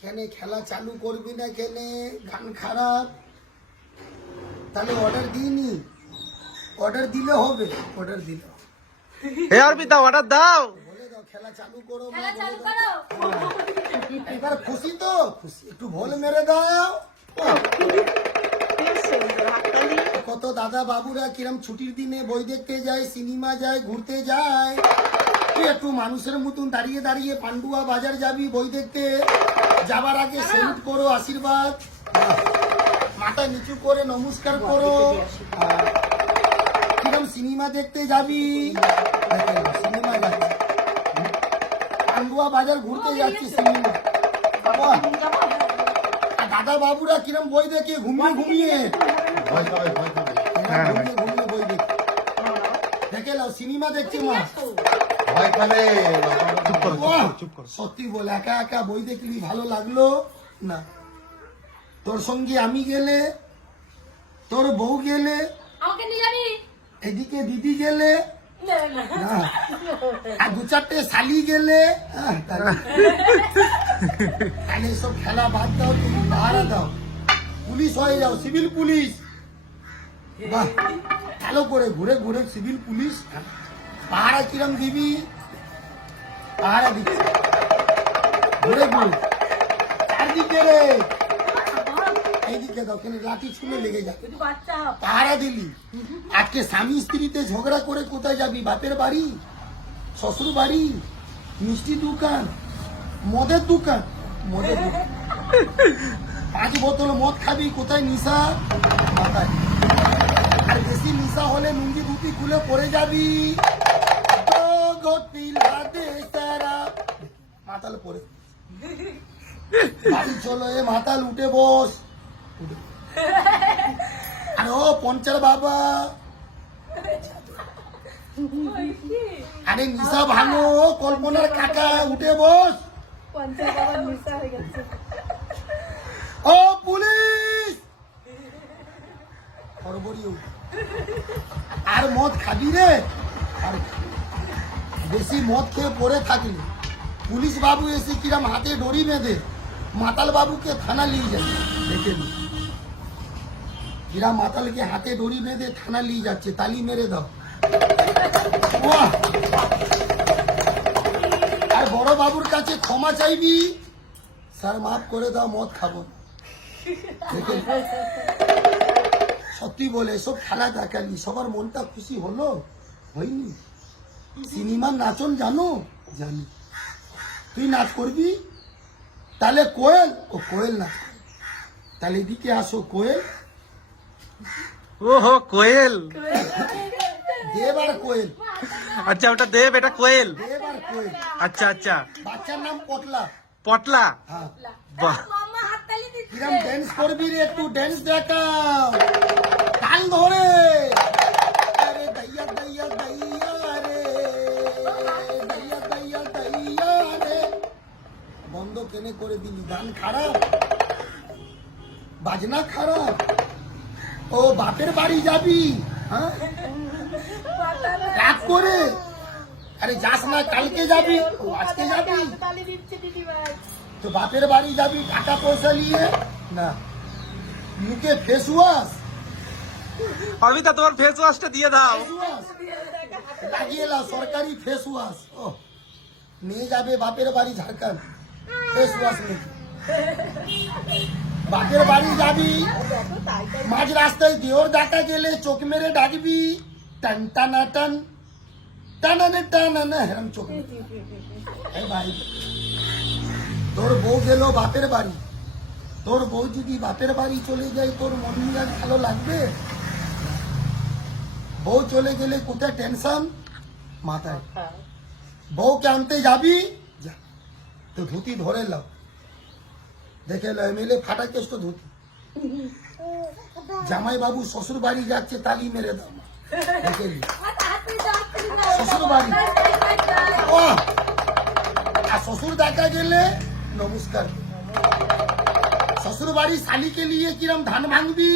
কেনে খেলা চালু করবি না কেনে? গান খারাপ, তাহলে অর্ডার দিইনি, অর্ডার দিলে হবে, অর্ডার দিলে হে অর্পিতা অর্ডার দাও। বলে দাও খেলা চালু করো মা, বলে দাও। এবার খুশি তো? খুশি, একটু ভোল মেরে দাও। কত দাদা বাবুরা কিরম ছুটির দিনে বই দেখতে যায়, সিনেমা যায়, ঘুরতে যায়। তুই একটু মানুষের মতন দাঁড়িয়ে দাঁড়িয়ে পান্ডুয়া বাজার যাবি বই দেখতে, যাবার আগে সেলুট করো, আশীর্বাদ, মাথা নিচু করে নমস্কার করো। কিরম সিনেমা দেখতে যাবি, সিনেমা যাবি, পান্ডুয়া বাজার ঘুরতে যাচ্ছি, সিনেমা। দাদা বাবুরা কিরম বই দেখে ঘুমিয়ে ঘুমিয়ে বই দেখে, দেখে নাও সিনেমা দেখছে মা। সত্যি বল, একা একা বই দেখলি ভালো লাগলো না? তোর সঙ্গে আমি গেলে, তোর বউ গেলে, এদিকে দিদি গেলে, না আর দু চারটে শালি গেলে, তাহলে সব খেলা বাদ দাও, তুমি পাহারা দাও, পুলিশ হয়ে যাও, সিভিল পুলিশ। বাহ, ভালো করে ঘুরে ঘুরে সিভিল পুলিশ। পাহারা কিরম দিবি? পাহারা দিচ্ছি ঘুরে ঘুরে চারদিকে রে, এইদিকে দাও, কেন লাঠি ছুলে লেগে যাবে। পাহারা দিলি, আজকে স্বামী স্ত্রীতে ঝগড়া করে কোথায় যাবি? বাপের বাড়ি, শ্বশুর বাড়ি, মিষ্টি দোকান, মদের দোকান, মদের দোকান, 5 বোতল মদ খাবি, কোথায়? নিশা মাথায়। আর বেশি নিশা হলে লুঙ্গি ধুতি খুলে পড়ে যাবি, মাতাল পরে বাড়ি চলো, এ মাতাল উঠে বস। আর ও পঞ্চার বাবা, আরে নিশা ভালো, কল্পনার কাকা উঠে বস। ও পুলিশ, আর মদ খাবি রে? আর বেশি মদ খেয়ে পড়ে থাকলি, পুলিশ বাবু এসে কিরম হাতে দড়ি বেঁধে মাতাল বাবুকে থানা নিয়ে যাচ্ছে, দেখে নি কিরা মাতালকে হাতে দড়ি বেঁধে থানা নিয়ে যাচ্ছে, তালি মেরে দাও। আর বড় বাবুর কাছে ক্ষমা চাইবি, স্যার মাফ করে দাও, মদ খাবো। দেখে সত্যি বলে এসব খেলা দেখালি, সবার মনটা খুশি হলো? হয়নি? সিনেমার নাচন জানো? জানি। তুই নাচ করবি? তাহলে কোয়েল, ও কোয়েল নাচ, তাহলে এদিকে আসো কোয়েল। ওহো কোয়েল, দেব আর কোয়েল। আচ্ছা ওটা দেব, এটা কোয়েল। দেব আর কোয়েল, আচ্ছা আচ্ছা। বাচ্চার নাম পটলা। পটলা, হ্যাঁ, বাহ। কিরম ড্যান্স করবি রে? একটু ড্যান্স দেখাও, তাল ধরে। আরে দইয়া দইয়া দইয়া রে, দইয়া দইয়া দইয়া রে। বন্ধ কেনে করে দিলি? গান খারাপ, বাজনা খারাপ। ও বাপের বাড়ি যাবি? হ্যাঁ, রাগ করে। আরে যাস না, কালকে যাবি, ও আজকে যাবি? তো বাপের বাড়ি যাবি টাকা পয়সা নিয়ে না, মুখে ফেস ওয়াশ, অমিতা তোমার ফেস ওয়াশটা দিয়ে দাও। লাগিয়ে নাও, সরকারি ফেস ওয়াশ। ও নিয়ে যাবে বাপের বাড়ি ঝাড়খণ্ড, ফেস ওয়াশ নিয়ে। বাপের বাড়ি যাবি, মাঝ রাস্তায় দেওর দেখা গেলে চোখ মেরে ডাকবি, টান টানা টান, টানানে টানানা, হেরম চোখ। ভাই, তোর বউ গেল বাপের বাড়ি, তোর বউ যদি বাপের বাড়ি চলে যায়, তোর মন মেজাজ ভালো লাগবে? বউ চলে গেলে কোথায় টেনশন মাথায়। বউকে আনতে যাবি, যা, তো ধুতি ধরে লাও, দেখে লো, এমএলএ ফাটা কেষ্ট ধুতি। জামাই বাবু শ্বশুর বাড়ি যাচ্ছে, তালি মেরে দাও, দেখে নি শ্বশুর বাড়ি। আর শ্বশুর দেখা গেলে নমস্কার। শ্বশুর বাড়ি শালিকে নিয়ে কিরম ধান ভাঙবি,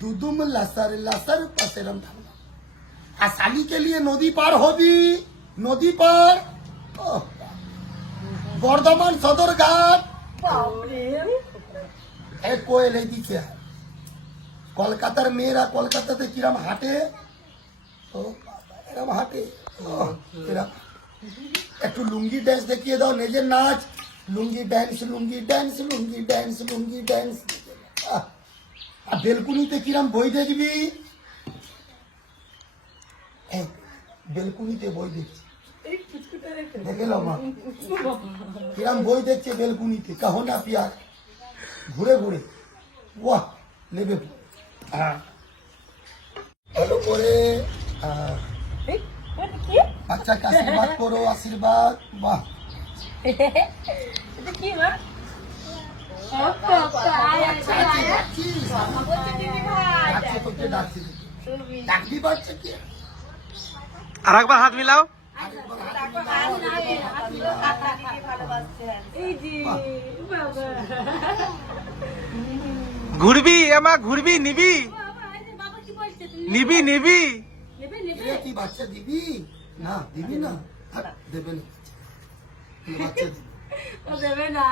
দুদুম লাসার লাসার পাশেরম ধান। আর শালিকে নিয়ে নদী পার হবি, নদী পার। বর্ধমান সদরঘাট বাপরে কোয়েল এইদিকে কলকাতার মেয়েরা কলকাতাতে কিরম হাঁটে ও বাবা, এরম হাঁটে ও, এরম। একটু লুঙ্গি ড্যান্স দেখিয়ে দাও নিজের নাচ লুঙ্গি ড্যান্স লুঙ্গি ড্যান্স লুঙ্গি ড্যান্স লুঙ্গি ড্যান্স আর বেলকুনিতে কিরম বই দেখবি এই, বেলকুনিতে বই দেখছি এই ফুচকুটা রেখে দেখে লো মা কিরম বই দেখছে বেলকুনিতে কাহো না পিয়ার ঘুরে ঘুরে বাহ নেবে হ্যাঁ ভালো করে এই, এটা কি বাচ্চাকে আশীর্বাদ করো আশীর্বাদ বাহ এটা কি মা ডাকছে তোকে ডাকছে ডাকবি বাচ্চা কি আর একবার হাত মিলাও। এই যে বাবা ঘুরবি আমা ঘুরবি নিবি বাবা কি বলছে তুমি নিবি নিবি নেবে নেবে এ কি বাচ্চা দিবি না দিবি না আর দেবে না বাচ্চা দিবি ও দেবে না